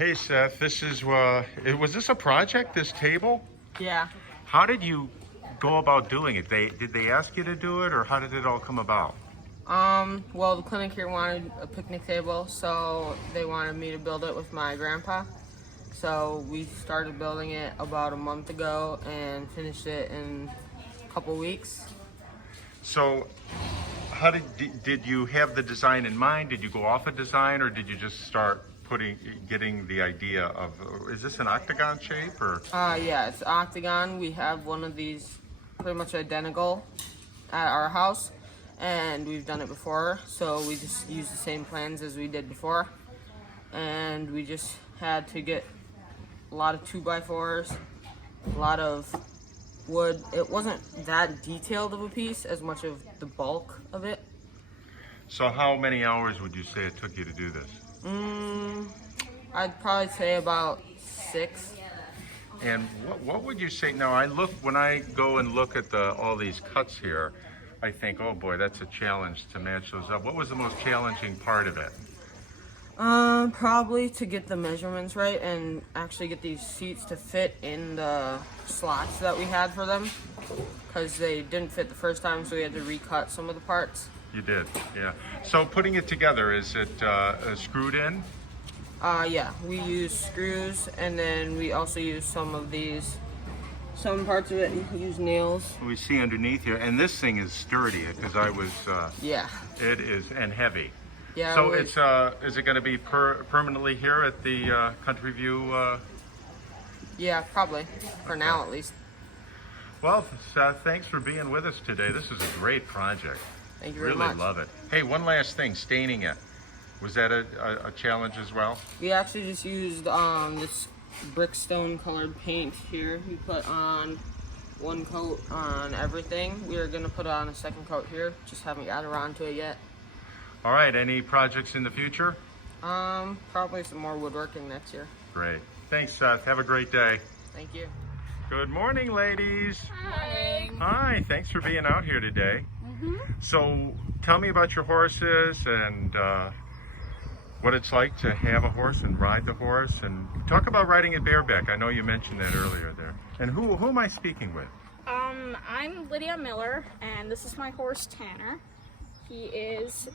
Hey Seth, was this a project, this table? Yeah. How did you go about doing it? Did they ask you to do it, or how did it all come about? Well, the clinic here wanted a picnic table, so they wanted me to build it with my grandpa. So we started building it about a month ago and finished it in a couple weeks. So how did you have the design in mind? Did you go off a design, or did you just start getting the idea of, is this an octagon shape, or? Yeah, it's octagon. We have one of these pretty much identical at our house, and we've done it before, so we just used the same plans as we did before, and we just had to get a lot of 2x4s, a lot of wood. It wasn't that detailed of a piece as much of the bulk of it. So how many hours would you say it took you to do this? I'd probably say about 6. And what would you say? Now, when I go and look at all these cuts here, I think, oh boy, that's a challenge to match those up. What was the most challenging part of it? Probably to get the measurements right and actually get these seats to fit in the slots that we had for them, because they didn't fit the first time, so we had to recut some of the parts. You did, yeah. So putting it together, is it screwed in? Yeah, we use screws, and then we also use some parts of it use nails. We see underneath here, and this thing is sturdy, because Yeah. It is, and heavy. Yeah. So is it going to be permanently here at the Country View? Yeah, probably, for now at least. Well, Seth, thanks for being with us today. This is a great project. Thank you very much. Really love it. Hey, one last thing, staining it. Was that a challenge as well? We actually just used this brickstone colored paint here. We put on one coat on everything. We are going to put on a second coat here. Just haven't got around to it yet. All right, any projects in the future? Probably some more woodworking next year. Great. Thanks, Seth. Have a great day. Thank you. Good morning, ladies. Hi. Hi, thanks for being out here today. So tell me about your horses and what it's like to have a horse and ride the horse, and talk about riding it bareback. I know you mentioned that earlier there. And who am I speaking with? I'm Lydia Miller, and this is my horse Tanner. He is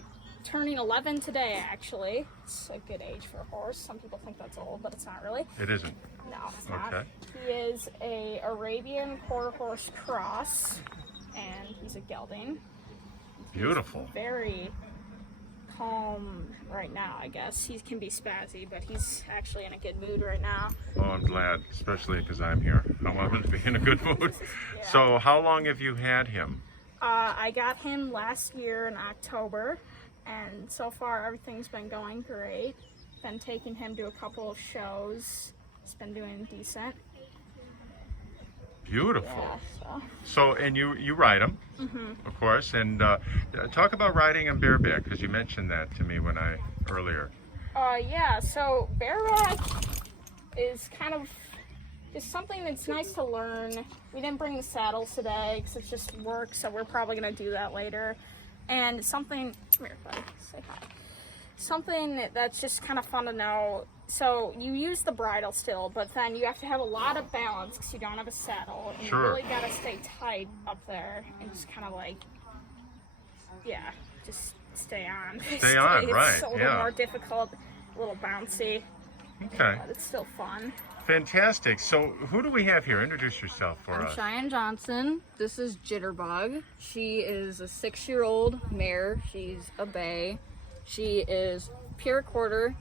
turning 11 today, actually. It's a good age for a horse. Some people think that's old, but it's not really. It isn't. No, it's not. Okay. He is a Arabian quarter horse cross, and he's a gelding. Beautiful. Very calm right now, I guess. He can be spazzy, but he's actually in a good mood right now. Oh, I'm glad, especially because I'm here. I want him to be in a good mood. Yeah. So how long have you had him? I got him last year in October, and so far everything's been going great. Been taking him to a couple of shows. He's been doing decent. Beautiful. Yeah, So, and you ride him, of course, and talk about riding him bareback, because you mentioned that to me earlier. Yeah, so bareback is kind of just something that's nice to learn. We didn't bring the saddles today because it's just work, so we're probably going to do that later. And something, come here, buddy, say hi. Something that's just kind of fun to know. So you use the bridle still, but then you have to have a lot of balance because you don't have a saddle. And Sure. You really got to stay tight up there and just kind of like, yeah, just stay on. Stay on, It's right, a little yeah. more difficult, a little bouncy, Okay. but it's still fun. Fantastic. So who do we have here? Introduce yourself for I'm us. Cheyenne Johnson. This is Jitterbug. She is a 6-year-old mare. She's a bay. She is pure quarter.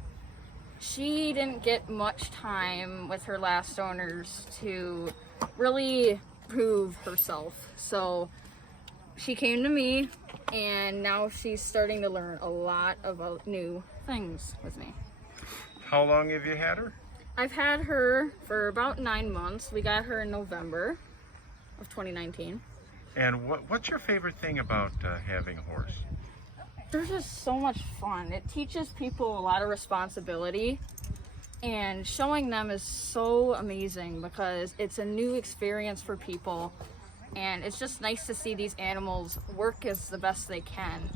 She didn't get much time with her last owners to really prove herself. So she came to me, and now she's starting to learn a lot of new things with me. How long have you had her? I've had her for about 9 months. We got her in November of 2019. And what's your favorite thing about having a horse? They're just so much fun. It teaches people a lot of responsibility, and showing them is so amazing because it's a new experience for people, and it's just nice to see these animals work as the best they can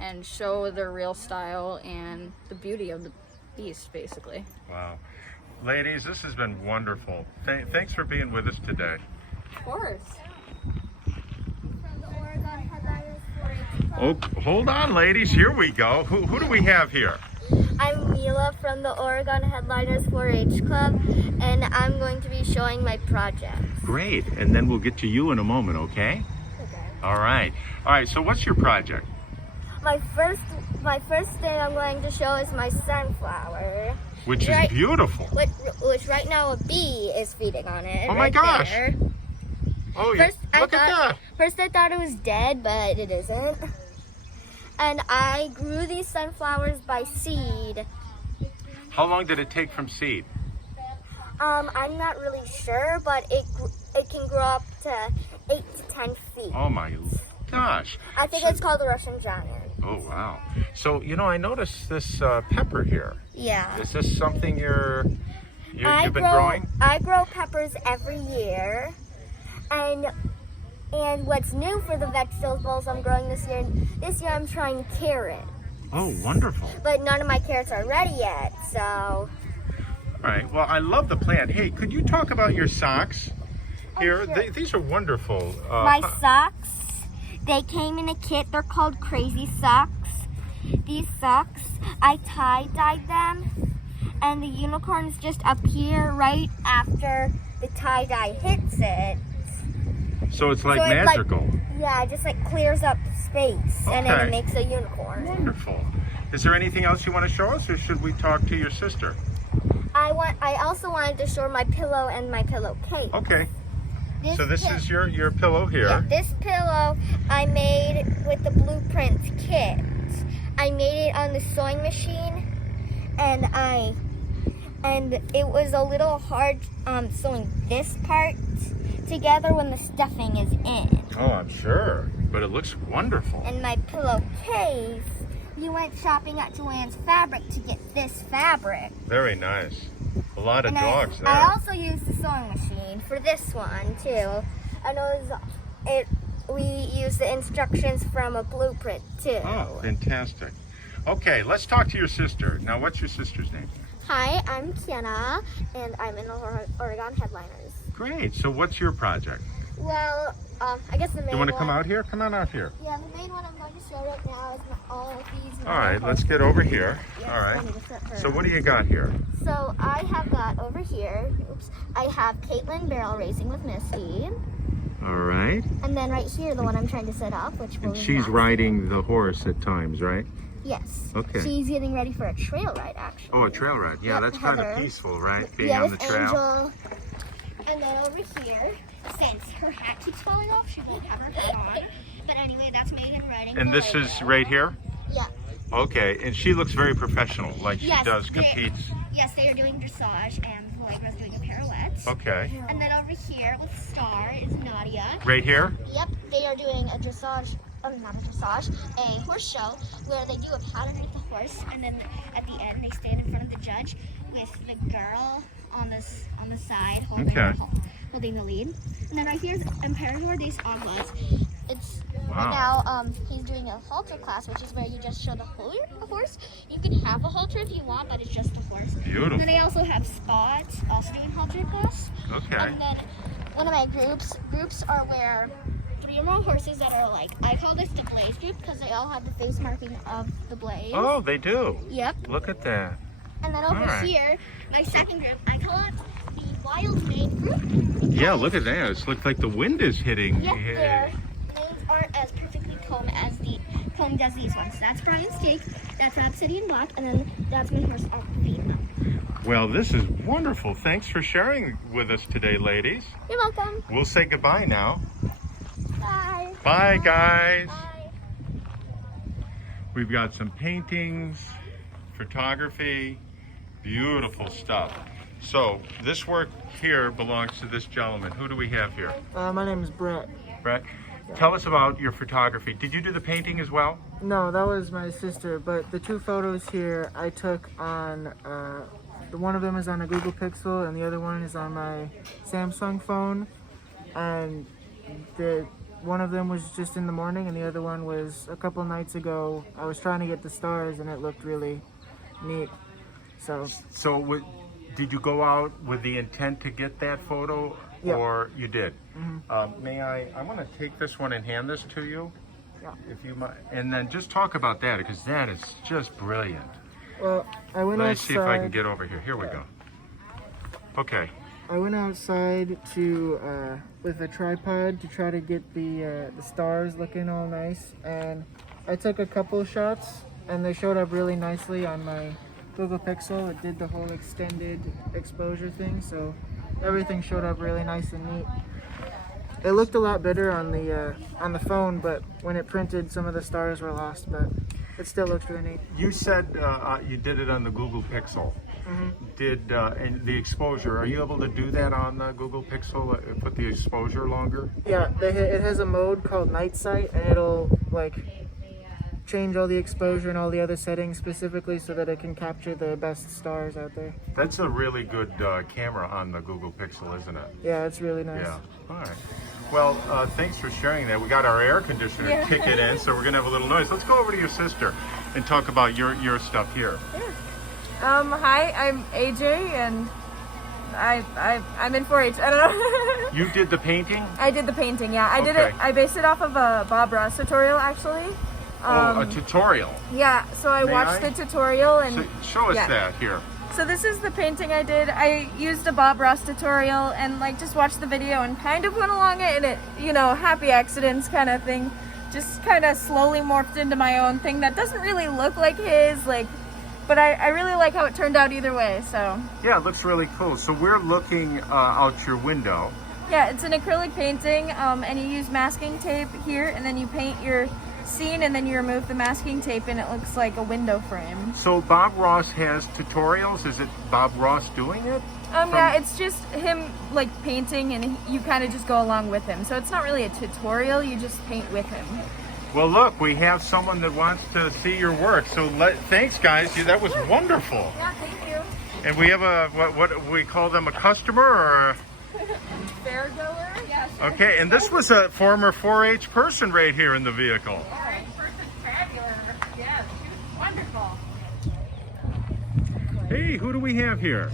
and show their real style and the beauty of beast, basically. Wow. Ladies, this has been wonderful. Thanks for being with us today. Of course. Oh, hold on, ladies. Here we go. Who do we have here? I'm Mila from the Oregon Headliners 4-H Club, and I'm going to be showing my project. Great. And then we'll get to you in a moment, okay? Okay. All right. All right, so what's your project? My first thing I'm going to show is my sunflower. Which is Right. beautiful. Which right now a bee is feeding on it. Oh my right gosh. there. Oh, yeah. Look at that. First I thought it was dead, but it isn't. And I grew these sunflowers by seed. How long did it take from seed? I'm not really sure, but it can grow up to 8 to 10 feet. Oh my gosh. I think it's called a Russian giant. Oh, wow. So, you know, I noticed this pepper here. Yeah. Is this something you've been growing? I grow peppers every year, and what's new for the vegetables I'm growing this year I'm trying carrot. Oh, wonderful. But none of my carrots are ready yet, so. All right. Well, I love the plant. Hey, could you talk about your socks here? Sure. These are wonderful. My socks, they came in a kit. They're called Crazy Socks. These socks, I tie-dyed them, and the unicorns just appear right after the tie-dye hits it. So it's like So it, magical. Yeah, it just like clears up space, and then Okay. it makes a unicorn. Wonderful. Is there anything else you want to show us, or should we talk to your sister? I also wanted to show my pillow and my pillowcase. Okay. So this pi- is your pillow here. Yeah, this pillow I made with the blueprint kit. I made it on the sewing machine, and it was a little hard sewing this part together when the stuffing is in. Oh, I'm sure. But it looks wonderful. And my pillowcase, we went shopping at Joann's Fabric to get this fabric. Very nice. A lot of And dogs there. I also used the sewing machine for this one too. And we used the instructions from a blueprint too. Oh, fantastic. Okay, let's talk to your sister. Now, what's your sister's name? Hi, I'm Kiana, and I'm in the Oregon Headliners. Great. So what's your project? Well, I guess the main You want to come one- out here? Come on out here. Yeah, the main one I'm going to show right now is all of these. All right, let's get over here. Yes, All right. let me just set her So up. what do you got here? So I have got over here, I have Caitlin barrel racing with Misty. All right. And then right here, the one I'm trying to set up, which will And she's riding the horse at times, right? Yes. Okay. She's getting ready for a trail ride, actually. Oh, a trail ride. Yeah, Yep, that's kind of Heather. peaceful, right? Being Yeah, on the with trail. Angel. And then over here, since her hat keeps falling off, she won't have her hat on. But anyway, that's Megan riding. And this her is radio. right here? Yeah. Okay, and she looks very professional, like she Yes, does, they- competes. Yes, they are doing dressage, and Allegra's doing a pirouette. Okay. And then over here with Star is Nadia. Right here? Yep, they are doing a dressage, not a dressage, a horse show where they do a pattern with the horse, and then at the end they stand in front of the judge with the girl on the side holding, Okay. holding the lead. And then right here is Emperador de Aguas. It's Wow. right now he's doing a halter class, which is where you just show the horse. You can have a halter if you want, but it's just the horse. Beautiful. And then I also have Spot also doing halter class. Okay. And then one of my groups are where 3 or more horses that are like, I call this the blaze group because they all have the face marking of the blaze. Oh, they do. Yep. Look at that. And then over All right. here, my second group, I call it the wild mane group. Yeah, look at that. It looks like the wind is hitting. Yep, their names aren't as perfectly combed as the comb does these ones. That's Brian Steak, that's Rhapsody in Black, and then that's my horse Aquafina. Well, this is wonderful. Thanks for sharing with us today, ladies. You're welcome. We'll say goodbye now. Bye. Bye, guys. Bye. We've got some paintings, photography, beautiful stuff. So this work here belongs to this gentleman. Who do we have here? My name is Brett. Brett, tell us about your photography. Did you do the painting as well? No, that was my sister, but the 2 photos here I took on, one of them is on a Google Pixel and the other one is on my Samsung phone. And one of them was just in the morning and the other one was a couple nights ago. I was trying to get the stars and it looked really neat. So did you go out with the intent to get that photo, Yeah. or you did? May I want to take this one and hand this to you, Yeah. if you might, and then just talk about that, because that is just brilliant. Well, I went Let me outside. see if I can get over here. Here we go. Okay. I went outside to with a tripod to try to get the stars looking all nice, and I took a couple shots, and they showed up really nicely on my Google Pixel. It did the whole extended exposure thing, so everything showed up really nice and neat. It looked a lot better on the phone, but when it printed, some of the stars were lost, but it still looks really neat. You said you did it on the Google Pixel. Did and the exposure? Are you able to do that on the Google Pixel? Put the exposure longer? Yeah, it has a mode called Night Sight, and it'll like change all the exposure and all the other settings specifically so that it can capture the best stars out there. That's a really good camera on the Google Pixel, isn't it? Yeah, it's really nice. Yeah. All right. Well, thanks for sharing that. We got our air conditioner kicking in, so we're gonna have a little noise. Let's go over to your sister and talk about your stuff here. Hi, I'm AJ, and I'm in 4-H. I don't know. You did the painting? I did the painting. Yeah, I did it. I based it off of a Bob Ross tutorial, actually. A tutorial. Yeah, so I May watched I? the tutorial and So show us yeah. that here. So this is the painting I did. I used a Bob Ross tutorial and like just watched the video and kind of went along it, and it, you know, happy accidents kind of thing, just kind of slowly morphed into my own thing that doesn't really look like his, like, but I really like how it turned out either way. So Yeah, it looks really cool. So we're looking out your window. yeah, it's an acrylic painting, and you use masking tape here, and then you paint your scene, and then you remove the masking tape, and it looks like a window frame. So Bob Ross has tutorials. Is it Bob Ross doing it? Yeah, it's just him like painting, and you kind of just go along with him. So it's not really a tutorial, you just paint with him. Well, look, we have someone that wants to see your work. So thanks, guys. That was wonderful. Yeah, thank you. And we have a what we call them, a customer or? Fair goer? Yes. Okay, and this was a former 4-H person right here in the vehicle. All right, person's fabulous. Yes, wonderful. Hey, who do we have here?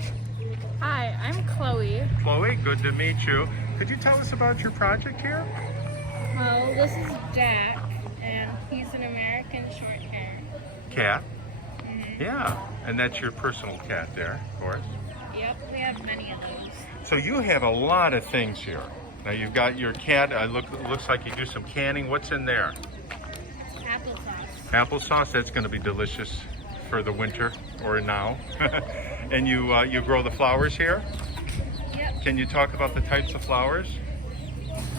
Hi, I'm Chloe. Chloe, good to meet you. Could you tell us about your project here? Well, this is Jack, and he's an American short hair. Cat. Yeah, and that's your personal cat there, of course. Yep, we have many of those. So you have a lot of things here. Now you've got your cat. Looks like you do some canning. What's in there? Applesauce. Applesauce. That's going to be delicious for the winter or now. And you grow the flowers here. Yep. Can you talk about the types of flowers?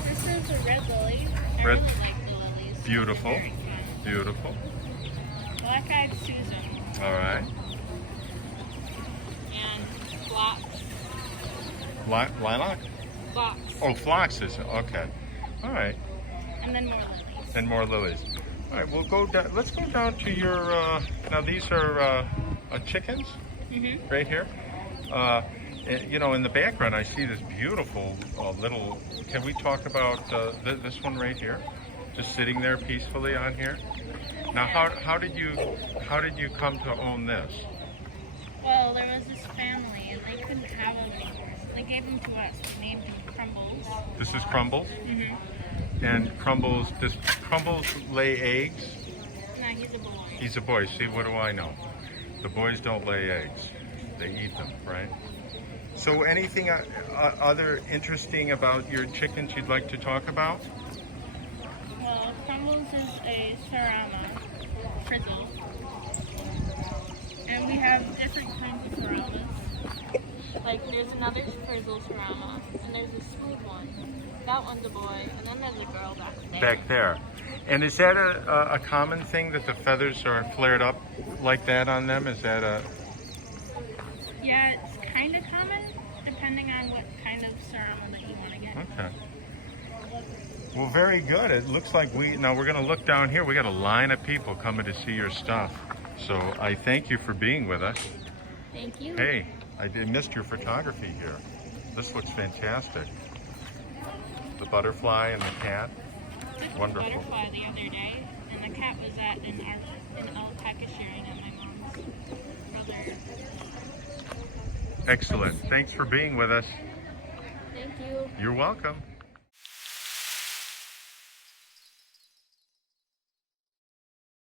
This is a red lily. I Red- really like the lilies. Beautiful. Very fun. Beautiful. Black-eyed Susan. All right. And phlox. Lilac? Phlox. Oh, phloxes. Okay. All right. And then more lilies. And more lilies. All right. We'll go down. Let's go down to your. Now these are chickens right here. You know, in the background, I see this beautiful little. Can we talk about this one right here, just sitting there peacefully on here? Now, how did you come to own this? Well, there was this family, and they couldn't have them anymore, so they gave them to us. We named him Crumbles. This is Crumbles. And Crumbles. Does Crumbles lay eggs? No, he's a boy. He's a boy. See, what do I know? The boys don't lay eggs. They eat them, right? So anything other interesting about your chickens you'd like to talk about? Well, Crumbles is a Sarama frizzle. And we have different kinds of Saramas. Like, there's another frizzle Sarama, and there's a smooth one. That one's a boy, and then there's a girl back there. Back there. And is that a common thing that the feathers are flared up like that on them? Is that a... Yeah, it's kind of common, depending on what kind of Sarama that you want to get. Okay. Well, very good. It looks like we're going to look down here. We got a line of people coming to see your stuff. So I thank you for being with us. Thank you. Hey, I missed your photography here. This looks fantastic. The butterfly and the cat. I took Wonderful. the butterfly the other day, and the cat was at an alpaca shearing at my mom's brother Excellent. Thanks for being with us. Thank you. You're welcome.